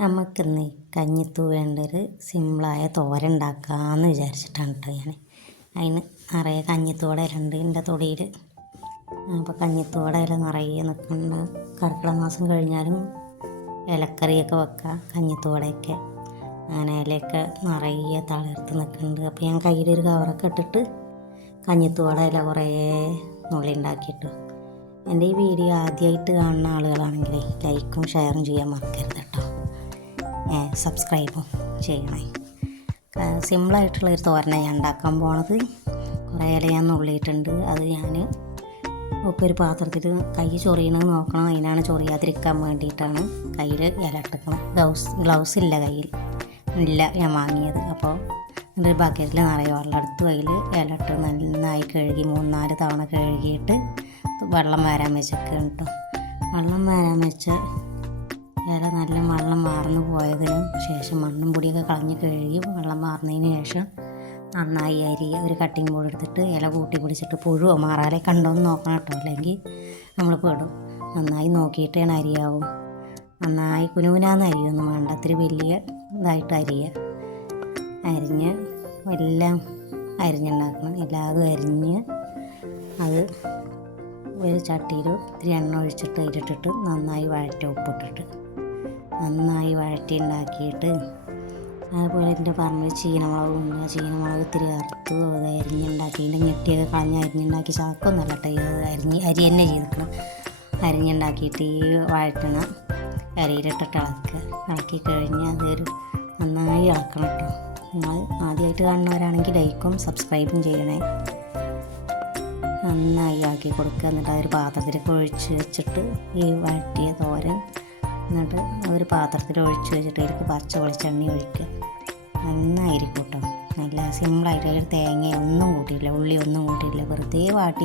നമുക്കിന്ന് കഞ്ഞിത്തൂവേണ്ടൊരു സിമ്പിളായ തോരൻ ഉണ്ടാക്കാമെന്ന് വിചാരിച്ചിട്ടാണ് കേട്ടോ ഞാൻ. അതിന് നിറയെ കഞ്ഞിത്തൂട ഇലുണ്ട് എൻ്റെ തൊടിയിൽ. അപ്പോൾ കഞ്ഞിത്തൂട ഇല നിറയെ നിൽക്കുന്ന കർക്കിടക മാസം കഴിഞ്ഞാലും ഇലക്കറിയൊക്കെ വെക്കാം. കഞ്ഞിത്തൂടയൊക്കെ അങ്ങനെ ഇലയൊക്കെ നിറയെ തളിർത്ത് നിൽക്കുന്നുണ്ട്. അപ്പോൾ ഞാൻ കയ്യിലൊരു കവറൊക്കെ ഇട്ടിട്ട് കഞ്ഞിത്തൂട ഇല കുറേ നുള്ളി ഉണ്ടാക്കിയിട്ടു. എൻ്റെ ഈ വീഡിയോ ആദ്യമായിട്ട് കാണുന്ന ആളുകളാണെങ്കിൽ ലൈക്കും ഷെയറും ചെയ്യാൻ മറക്കരുത് കേട്ടോ. സബ്സ്ക്രൈബും ചെയ്യണേ. സിമ്പിളായിട്ടുള്ളൊരു തോരന ഞാൻ ഉണ്ടാക്കാൻ പോണത്. കുറേ ഇല ഞാൻ നുള്ളിയിട്ടുണ്ട്. അത് ഞാൻ ഒക്കെ ഒരു പാത്രത്തിൽ കൈ ചൊറിയണത് നോക്കണം. അതിനാണ് ചൊറിയാതിരിക്കാൻ വേണ്ടിയിട്ടാണ് കയ്യിൽ ഇല ഇട്ടിക്കണം. ഗ്ലൗസ് ഇല്ല കയ്യിൽ ഇല്ല ഞാൻ വാങ്ങിയത്. അപ്പോൾ ഒരു ബക്കറ്റിൽ നിറയെ വെള്ളം എടുത്ത് കയ്യിൽ ഇല ഇട്ട് നന്നായി കഴുകി 3-4 തവണ കഴുകിയിട്ട് വെള്ളം വരാൻ വെച്ചൊക്കെ കേട്ടോ. വെള്ളം വരാൻ വെച്ച ഇല നല്ല വെള്ളം വാർന്നു പോയതിന് ശേഷം മണ്ണും പൊടിയൊക്കെ കളഞ്ഞ് കഴുകി വെള്ളം വാർന്നതിന് ശേഷം നന്നായി അരിയുക. ഒരു കട്ടിങ് ബോർഡ് എടുത്തിട്ട് ഇല കൂട്ടി പിടിച്ചിട്ട് പുഴുവോ മാറാലെ കണ്ടോന്ന് നോക്കണം കേട്ടോ, അല്ലെങ്കിൽ നമ്മൾ പെടും. നന്നായി നോക്കിയിട്ടേ അരിയാവും. നന്നായി കുനുകുനാന്ന് അരിയൊന്നും വേണ്ട, അത്തിരി വലിയ ഇതായിട്ട് അരിയുക. അരിഞ്ഞ് എല്ലാം അരിഞ്ഞുണ്ടാക്കണം. എല്ലാതും അരിഞ്ഞ് അത് ഒരു ചട്ടിയിൽ ഇത്തിരി എണ്ണ ഒഴിച്ചിട്ട് അതിലിട്ടിട്ട് നന്നായി വഴറ്റി ഉപ്പിട്ടിട്ട് നന്നായി വഴറ്റി ഉണ്ടാക്കിയിട്ട്, അതുപോലെ എൻ്റെ പറമ്പിൽ ചീനമുളകുണ്ട്. ചീനമുളക് ഇത്തിരി വറുത്ത് അത് അരിഞ്ഞുണ്ടാക്കിയിട്ട് ഞെട്ടിയൊക്കെ കളഞ്ഞ് അരിഞ്ഞുണ്ടാക്കി ചാക്കൊന്നല്ല കേട്ടോ, അരി തന്നെ ചെയ്തിക്കണം. അരിഞ്ഞുണ്ടാക്കിയിട്ട് ഈ വഴറ്റണ കറിയിലിട്ടിട്ട് ഇളക്കി കഴിഞ്ഞ് അതൊരു നന്നായി ഇളക്കണം കേട്ടോ. നിങ്ങൾ ആദ്യമായിട്ട് കാണുന്നവരാണെങ്കിൽ ലൈക്കും സബ്സ്ക്രൈബും ചെയ്യണേ. നന്നായി ആക്കി കൊടുക്കുക. എന്നിട്ട് അതൊരു പാത്രത്തിലേക്ക് ഒഴിച്ച് വെച്ചിട്ട് ഈ വഴറ്റിയ തോരൻ എന്നിട്ട് ഒരു പാത്രത്തിൽ ഒഴിച്ച് വെച്ചിട്ട് അതിലേക്ക് പച്ച വെളിച്ചെണ്ണ ഒഴിക്കുക. നന്നായിരിക്കും കേട്ടോ. നല്ല സിമ്പിളായിട്ട് അതിൽ തേങ്ങ ഒന്നും കൂട്ടിയില്ല, ഉള്ളി ഒന്നും കൂട്ടിയില്ല, വെറുതെ വാട്ടി